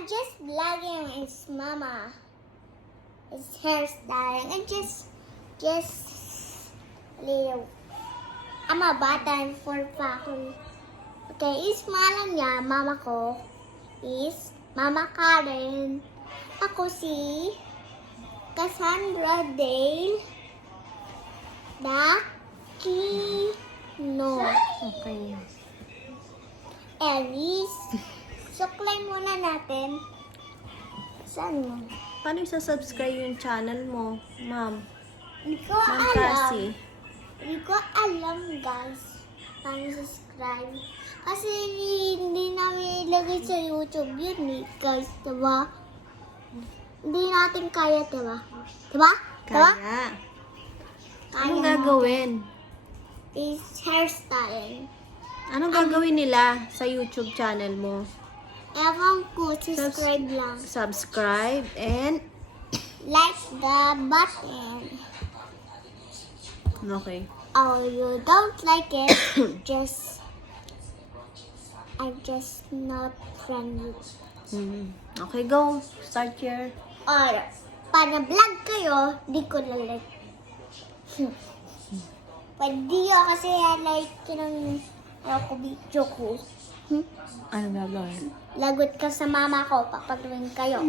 I'm just vlogging his mama. His hairstyle. And just little. I'm a bata and for faculty. Okay, is pangalan niya, mama ko, is Mama Karen. Ako si cassandradaledequino. Okay. Elise. Suklay muna natin. Saan mo? Paano isa-subscribe yung channel mo, ma'am? Hindi ko Ma'am alam. Cassie. Hindi ko alam, guys. Paano subscribe. Kasi hindi namin ilagay sa YouTube yun, guys. Diba? Hindi natin kaya, diba? Diba? Diba? Kaya. Kaya Anong natin. gagawin? Is hairstyle. Anong gagawin nila sa YouTube channel mo? Ewan ko, subscribe lang. Subscribe and... Like the button. Okay. Oh, you don't like it, I'm just not friendly. Okay, go. Start your... Or, para vlog kayo, di ko na-like. Pwede yun kasi like yun ako video ko. Ano gagawin? Lagot ka sa mama ko, papagawin kayo.